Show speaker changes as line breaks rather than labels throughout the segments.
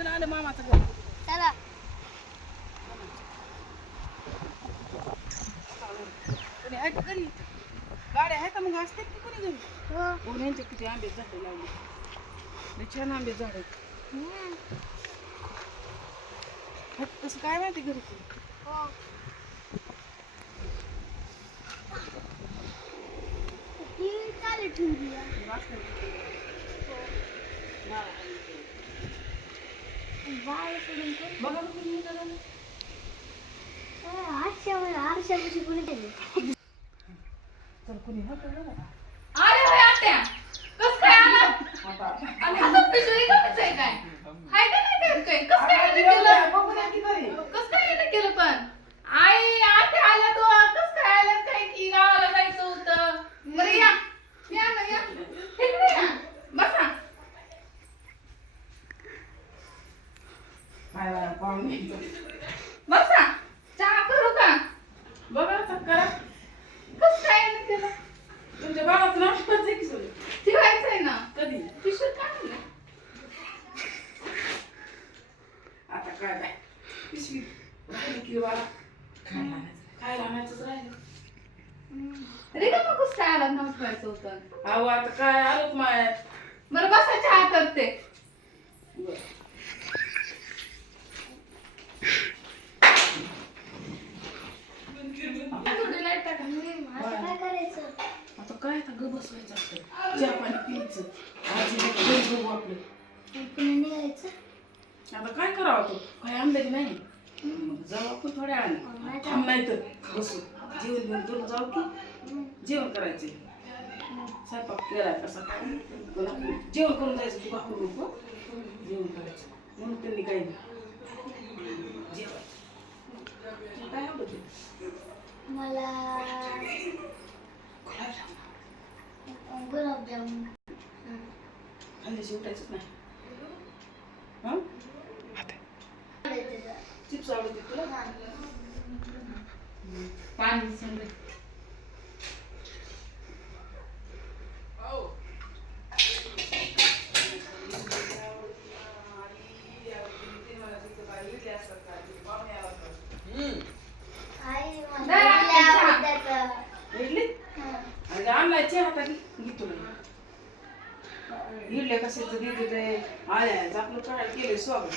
चला आलं मामाचं घर.
चला.
कोणी आहे का घरी? गाड्या आहेत का मग? असतात की कोणी घरी?
हो.
हो यांचे किती आंबे झाडे लावले. लय छान आंबे झाड कसं काय माहिती घरी कोणी?
हो. ती चालू ठेवली आहे. बाळ सोडून कोण?
बघा बघा मी जरा.
अं, आरशावर आरशापाशी कोणी दिली
तर कोणी नव्हतं बघा.
अरे होय आत्या कस काय आला
आता
आणि हातात पिशवी कमीच आहे काय हाय का नाही त्यात काय कस काय
आता
यानं केलं
बघू द्या की तरी.
कस काय यानं केलं पण आई आत्या आल्या तो कस काय आल्यात काय की गावाला जायचं होतं बरं या या ना या इकडे या बसा
काय बाया.
बसा. चहा करू का?
बघा आता करा.
कस काय केलं
तुमच्या बाळाचं नाव शिकवायचं की सगळं?
ठेवायचंय ना.
कधी?
पिशवी काय आणलं?
आता काय काय पिशवी. राहिली की बाळा. काय आणायचं काय राहिलं?
रिकामं कस काय आला? नाव ठेवायचं होतं.
अहो आता काय आलोच माया
बरं बसा चहा करते.
बरं.
थोडी लाइट टाका
आता काय करायचं
आता काय आता ग बसवायचं असतं? चहा पाणी प्यायचं आजी बघू आपलं.
पुन्हा निघायचं
आता काय करावं तो काय आणलं की नाही. मग जाऊ आपण थोड्या वेळाने. थांब नाही तर बसू. जेवण बिवण करून जाऊ की? जेवण करायचे. स्वयंपाक केला कसा काय पण आपण जेवण करून जायचं तू बापू नको. जेवण करायचं. म्हणून त्यांनी काही नाही. जेवायचं काय आवडतं?
मला गुलाबजामुन
खाल्ल्याशी उठायचंच नाही हां चिप्स आवडते तुला
पाणी
आई मला
नाही,
इडल्या
चहा.
आवडतात.
इडली
हं.
अरे आणलाय चहा आता घे तुला इडल्या कशाचं घेते ते? आल्या आपलं काय केलंय स्वागत.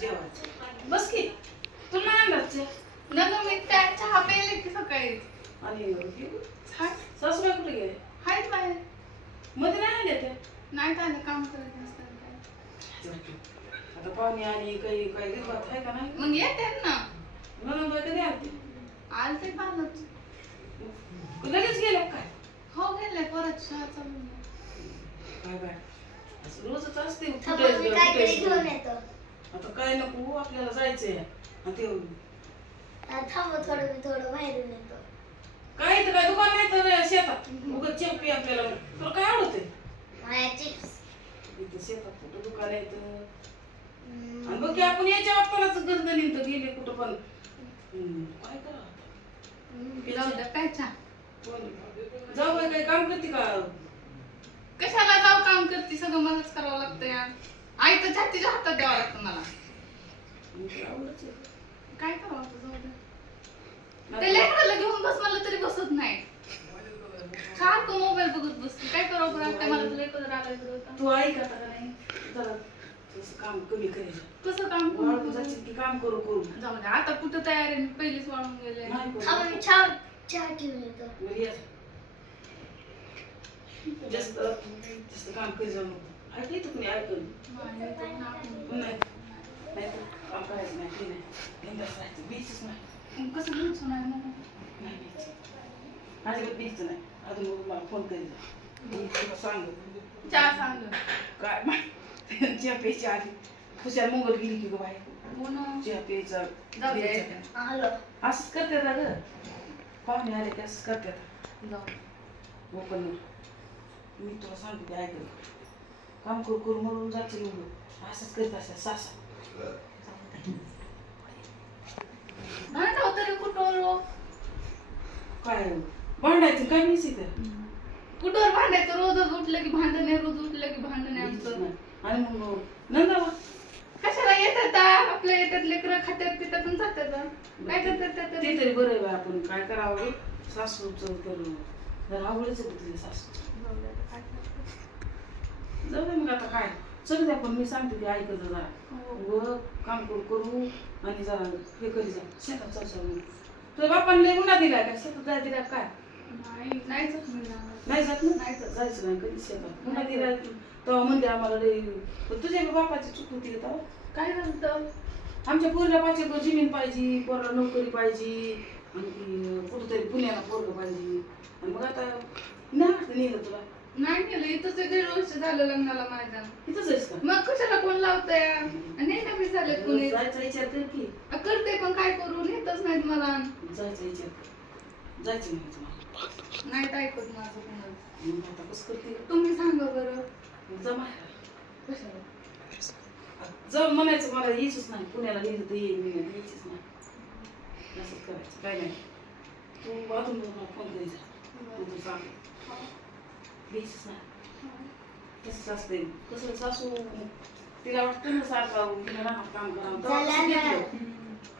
जेवायचं. बस की तुला नाही आणला चहा
नग मी काय चहा प्यायले की सकाळी.
आणि सासूबाई कुठे गेले
हायत बाहेर.
मध्ये नाही आल्या त्या?
नाही काय काम असतं काय.
आता पाहुणे आणि काही काही रिवाज आहे का नाही?
मग येते ना.
म्हणून कधी आलती?
आलते पालच
लगेच गेल्या काय?
गेले परत शाळा चालू आहे.
काय बाय. असं रोजच असते कुठे
मी काहीतरी घेऊन येतो.
आता काय नको आपल्याला जायचंय. आणि ते
आ, थांबा थोडं मी थोडं बाहेरून येतो.
काय तर काय दुकान नाही तर शेतात? उगाच चेपी आपल्याला. तुला काय आवडते
माझ्या चिप्स.
इथं शेतात कुठं दुकान आहे तर आणि बघ की आपण याच्या वाटपालाच गर्दनीत गेले कुठं पण. हम्म, काय करा
जाऊ द्या काय
बाई, काही काम करते का?
कशाला जाऊ काम करते? सगळं मलाच करावं लागतं यार. आई तर छातीच्या हातात द्यावं लागतं मला. काय करावं आता जाऊ द्या ते लेकराला घेऊन बस मला तरी बसत नाही. सारखं मोबाईल बघत बसते? काय करावं बरं आता? मला तुला एकदा रागायचं होतं.
तू आता का नाही? जरा थोडंसं काम कमी करायचं
कसं काम करू?
की काम करू करू.
जाऊ दे आता कुठं तयारी आहे? पहिलीच वाळून गेले.
नाही करू.
थांबा मी चहा चहा ठेवून येतो.
बरं या. काम करी जाऊ नको ऐकलं तर कुणी ऐकलं
नाही, नाही.
तर काम करायचं नाही ते नाही राहायचं बीचच नाही
कसं नाही मग?
नाही बीच अजिबात बीच नाही अजून मग मला फोन करील तुला
चहा सांग
काय चहा प्यायची आधी हुशार मोगल गेली की गं बाहेर
ना.
चहा प्यायचा असंच करते ना ग पाहुणे आले की असंच करतात
जाऊ दे.
पण मी तुला सांगते ते ऐकलं काम करू करू मरून एवढं असंच करत असतात सासा
भांडावं तरी कुठं
काय भांडायचं काय मीच इथं
कुठवर भांडायचं रोजच उठलं की भांडण आहे रोज उठलं की भांडण आहे आमचं.
आणि मग नंदावा
कशाला येतात? आपल्या येतात लेकरं खात्यात पितात आणि जातात. काय करतात त्यात?
ते तरी बरं आहे बा, आपण काय करावं? सासूचं तर जरा आवडच सासू. जाऊ दे मग आता काय. चल द्या पण मी सांगते ते ऐकत जरा. व काम करू करू आणि जरा हे करी जा. शेतात चाल चाल तुझ्या बापाने लय गुन्हा दिला काय शेतात जाय दिला काय
नाही
जात
नाही जात.
जायचं नाही कधी शेतात. गुन्हा दिला तेव्हा म्हणते आम्हाला लय. तुझ्या बापाची चूक होती का तेव्हा?
काय झालं?
आमच्या पोरीला पाहिजे जमीन पाहिजे पोराला नोकरी पाहिजे. आणि कुठंतरी पुण्याला पोरग पाहिजे आणि मग आता नाही नेलं तुला.
नाही केलं इथंच एक दीड वर्ष झालं लग्नाला माझ्या.
इथंच आहेस का?
मग कशाला कोण लावतंय? नाही ना मी झाले कोणी
जायचा विचार कर की.
करते पण काय करू? नेतच नाहीत मला.
जायचा विचार कर. जायचं नाही तुला.
नाहीत ऐकत माझं कोणाला.
मग आता कसं करते?
तुम्ही सांगा बरं.
जमा
कशाला?
जाऊन म्हणायचं मला यायचंच नाही. पुण्याला गेलं तर येईल मी यायचंच नाही. असंच करायचं काय नाही तू मला फोन करायचा यायचंच नाही तसंच असते कसं सासू तिला वाटतं ना सारखं तिला राहणार काम करावं?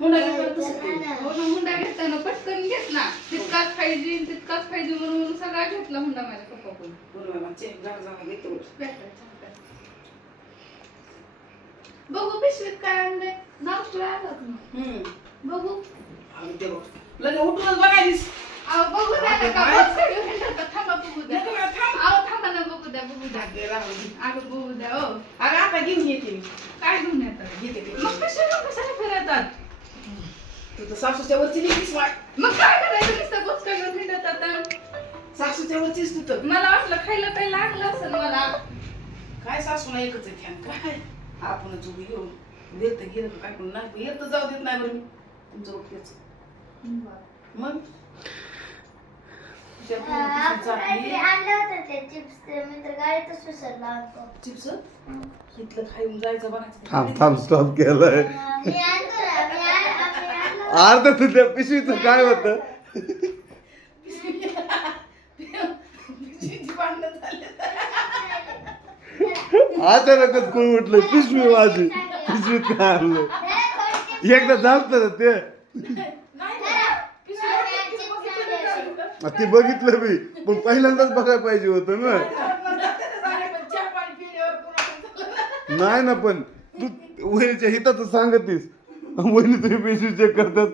हुंडा घेतलं कसं केलं?
हो ना हुंडा घेताना पटकन घेतला तितकाच पाहिजे तितकाच पाहिजे म्हणून सगळा घेतला हुंडा माझ्या पप्पाकडून
बरोबर घेतो
बघू पिशवीत काय आणलंय नाव तुला आलं. बघू
ते बघ. लगेच उठूनच बघायलीस.
अहो बघू द्या ना का? बघ सगळं म्हणतात. थांबा बघू द्या.
नको ना, थांब.
अहो थांबा ना बघू द्या बघू द्या.
ते राहू दे.
अगं बघू द्या हो.
अगं आता घेऊन येते मी.
काय घेऊन येतात?
घेते ते.
मग कशाला कशाला फिरतात
तू तर सासूच्या वरची निघलीस वाट
मग काय करायचं? नुसतं गुचका घेऊन आता.
सासूच्या वरचीच तू तर.
मला वाटलं खायला काही लागलं असेल मला.
काय सासू नाही एकच आहे ध्यान. काय? आपणच उभी घेऊन गेलं तर गेलं काय पण. नाही येत तर जाऊ देत नाही बरं मी. तुमचं ओकेच मग?
चिप्स
इथलं खाऊन जायचं
थांब थांब स्टॉप केलाय. अर्ध तुझ्या पिशवीचं काय होतं? अचानकच कोण उठलं पिशवी माझी. पिशवीत काय आणलं? एकदा झालं ते? ते बघितलं मी. पण पहिल्यांदाच बघायला पाहिजे होतं ना. नाही ना पण तू वहिनीच्या हिताच सांगतीस. वहिनी तुम्ही पिशवी चेक करतात.